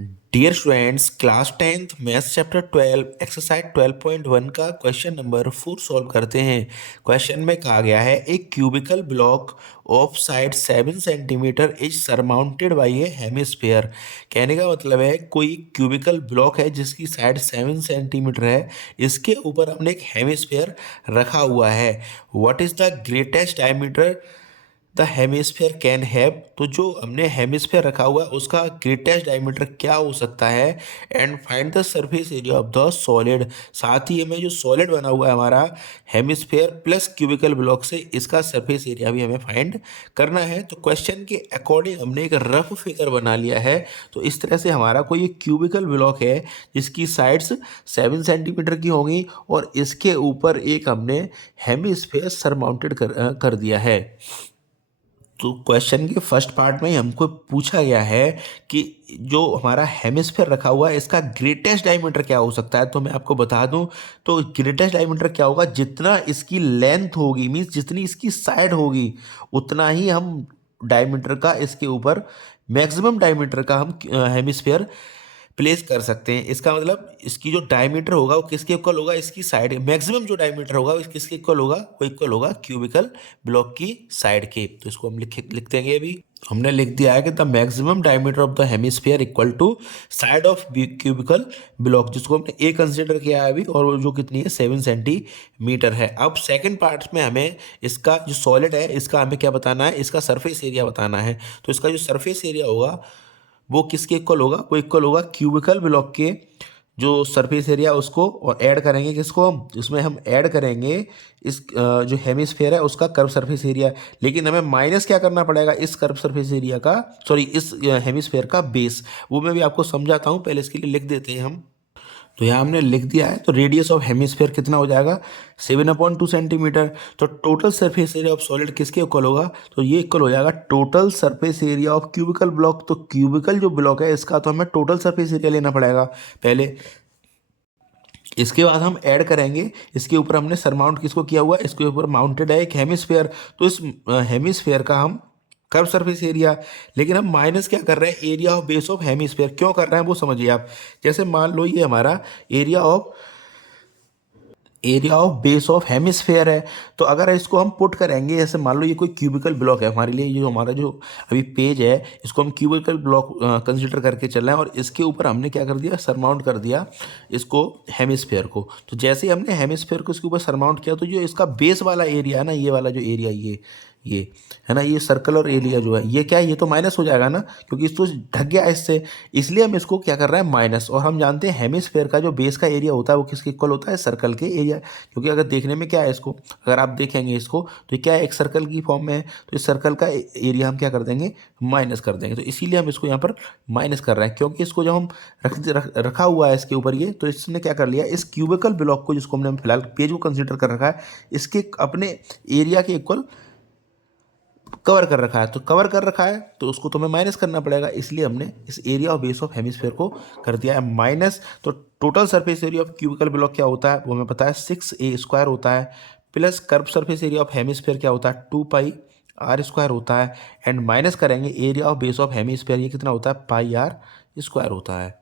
Dear students, class 10th maths chapter 12 exercise 12.1 का question number 4 solve करते हैं। Question में कहा गया है एक cubical block of side 7 centimetre is surmounted by A hemisphere. कहने का मतलब है कोई क्यूबिकल ब्लॉक है जिसकी साइड 7 सेंटीमीटर है, इसके ऊपर हमने एक हेमिस्फीयर रखा हुआ है। What is the greatest diameter the hemisphere can have. तो जो हमने हेमिस्फेयर रखा हुआ है उसका ग्रेटेस्ट डायमीटर क्या हो सकता है। And find the surface area of the solid. साथ ही हमें जो सॉलिड बना हुआ है हमारा हेमिस्फेयर प्लस क्यूबिकल ब्लॉक से, इसका सरफेस एरिया भी हमें फाइंड करना है। तो क्वेश्चन के अकॉर्डिंग हमने एक रफ फिगर बना लिया है। तो इस तरह से हमारा कोई एक क्यूबिकल ब्लॉक है जिसकी साइड्स 7 सेंटीमीटर की होंगी और इसके ऊपर एक हमने हेमिस्फेयर सरमाउंटेड कर दिया है। तो क्वेश्चन के फर्स्ट पार्ट में ही हमको पूछा गया है कि जो हमारा हेमिस्फेयर रखा हुआ है इसका ग्रेटेस्ट डायमीटर क्या हो सकता है। तो मैं आपको बता दूं, तो ग्रेटेस्ट डायमीटर क्या होगा, जितना इसकी लेंथ होगी मीन्स जितनी इसकी साइड होगी उतना ही हम डायमीटर का इसके ऊपर मैक्सिमम डायमीटर का हम हेमिस्फेयर प्लेस कर सकते हैं। इसका मतलब इसकी जो डायमीटर होगा वो किसके इक्वल होगा, इसकी साइड मैक्सिमम जो डायमीटर होगा वो किसके इक्वल होगा, वो इक्वल होगा क्यूबिकल ब्लॉक की साइड के। तो इसको हम लिख देंगे। अभी हमने लिख दिया है कि the maximum diameter of the hemisphere equal to side of cubical block, जिसको हमने ए कंसिडर किया है अभी, और वो जो कितनी है 7 सेंटीमीटर है। अब सेकंड पार्ट में हमें इसका जो सॉलिड है इसका हमें क्या बताना है, इसका सरफेस एरिया बताना है। तो इसका जो सरफेस एरिया होगा वो किसके इक्वल होगा, वो इक्वल होगा क्यूबिकल ब्लॉक के जो सरफेस एरिया उसको, और ऐड करेंगे किसको हम, इसमें हम ऐड करेंगे इस जो हेमिस्फेयर है उसका कर्व सरफेस एरिया। लेकिन हमें माइनस क्या करना पड़ेगा, इस कर्व सरफेस एरिया का, सॉरी इस हेमिस्फेयर का बेस। वो मैं भी आपको समझाता हूँ, पहले इसके लिए लिख देते हैं हम। तो यहाँ हमने लिख दिया है। तो रेडियस ऑफ हेमिस्फेयर कितना हो जाएगा, 7/2 सेंटीमीटर। तो total surface area of solid किसके इक्वल होगा, तो ये इक्वल हो जाएगा total surface area of cubical block. तो क्यूबिकल जो ब्लॉक है इसका तो हमें टोटल सरफेस एरिया लेना पड़ेगा पहले। इसके बाद हम ऐड करेंगे, इसके ऊपर हमने सरमाउंट किसको किया हुआ है, इसके ऊपर माउंटेड है एक हेमिस्फेयर। तो इस हेमिस्फेयर का हम कर्व सरफेस एरिया, लेकिन हम माइनस क्या कर रहे हैं, area of base of hemisphere क्यों कर रहे हैं वो समझिए आप। जैसे मान लो ये हमारा area of base of hemisphere है। तो अगर इसको हम पुट करेंगे, जैसे मान लो ये कोई क्यूबिकल ब्लॉक है हमारे लिए, ये जो हमारा जो अभी पेज है इसको हम क्यूबिकल ब्लॉक कंसिडर करके चल रहे हैं, और इसके ऊपर हमने क्या कर दिया, सरमाउंट कर दिया इसको हेमिस्फेयर को। तो जैसे ही हमने हेमिस्फेयर को इसके ऊपर सरमाउंट किया तो जो इसका बेस वाला एरिया है ना, ये वाला जो एरिया ये है ना, ये सर्कलर एरिया जो है ये क्या है, ये तो माइनस हो जाएगा ना, क्योंकि इसको ढक गया इससे। इसलिए हम इसको क्या कर रहे हैं, माइनस। और हम जानते हैं हेमिस्फेयर का जो बेस का एरिया होता है वो किसके इक्वल होता है, सर्कल के एरिया। क्योंकि अगर देखने में क्या है, इसको अगर आप देखेंगे इसको तो ये क्या है, एक सर्कल की फॉर्म में है। तो इस सर्कल का एरिया हम क्या कर देंगे, माइनस कर देंगे। तो इसीलिए हम इसको यहाँ पर माइनस कर रहे हैं, क्योंकि इसको जब हम रखा हुआ है इसके ऊपर ये, तो इसने क्या कर लिया, इस क्यूबिकल ब्लॉक को जिसको हमने फिलहाल पेज को कंसिडर कर रखा है, इसके अपने एरिया के इक्वल कवर कर रखा है। तो कवर कर रखा है तो उसको तो हमें माइनस करना पड़ेगा, इसलिए हमने इस area of base of hemisphere को कर दिया है माइनस। तो total surface area of cubical block क्या होता है वो हमें पता है, 6a² होता है, plus curve surface area of hemisphere क्या होता है, 2πr² होता है। एंड माइनस करेंगे area of base of hemisphere, ये कितना होता है, πr² होता है।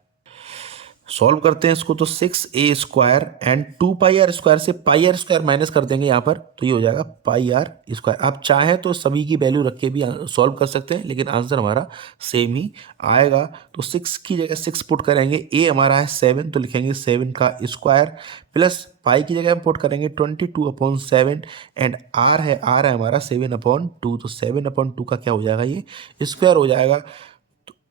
सॉल्व करते हैं इसको, तो 6a² एंड 2πr² से πr² माइनस कर देंगे यहाँ पर, तो ये हो जाएगा πr²। आप चाहें तो सभी की वैल्यू रख के भी सॉल्व कर सकते हैं, लेकिन आंसर हमारा सेम ही आएगा। तो 6 की जगह 6 पुट करेंगे, a हमारा है 7 तो लिखेंगे 7 का स्क्वायर, प्लस पाई की जगह हम पुट करेंगे 22/7, एंड r है हमारा 7/2। तो 7/2 का क्या हो जाएगा, ये स्क्वायर हो जाएगा।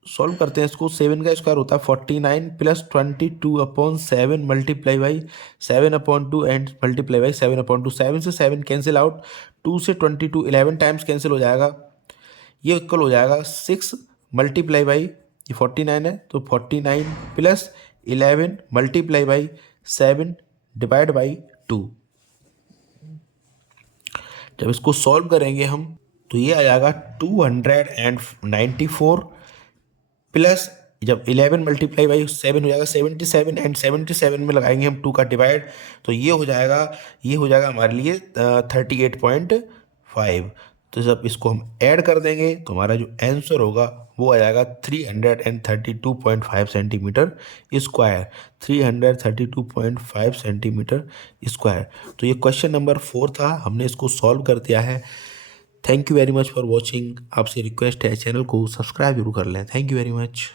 सॉल्व करते हैं इसको, 7 का स्क्वायर होता है 49, plus 22/7 multiply by 7/2 and multiply by 7/2। 7 से 7 कैंसिल आउट, 2 से 22 11 टाइम्स कैंसिल हो जाएगा। ये इक्वल हो जाएगा 6 मल्टीप्लाई बाई, ये 49 है तो 49 plus 11 multiply by 7 divide by 2। जब इसको सॉल्व करेंगे हम तो ये आ जाएगा 294, प्लस जब 11 मल्टीप्लाई बाई 7 हो जाएगा 77, एंड 77 में लगाएंगे हम 2 का डिवाइड, तो ये हो जाएगा हमारे लिए 38.5। तो जब इसको हम ऐड कर देंगे तो हमारा जो आंसर होगा वो आ जाएगा 332.5 सेंटीमीटर स्क्वायर, 332.5 सेंटीमीटर स्क्वायर। तो ये क्वेश्चन नंबर 4 था, हमने इसको सॉल्व कर दिया है। Thank you very much for watching. आपसे रिक्वेस्ट है चैनल को सब्सक्राइब जरूर कर लें। Thank you very much.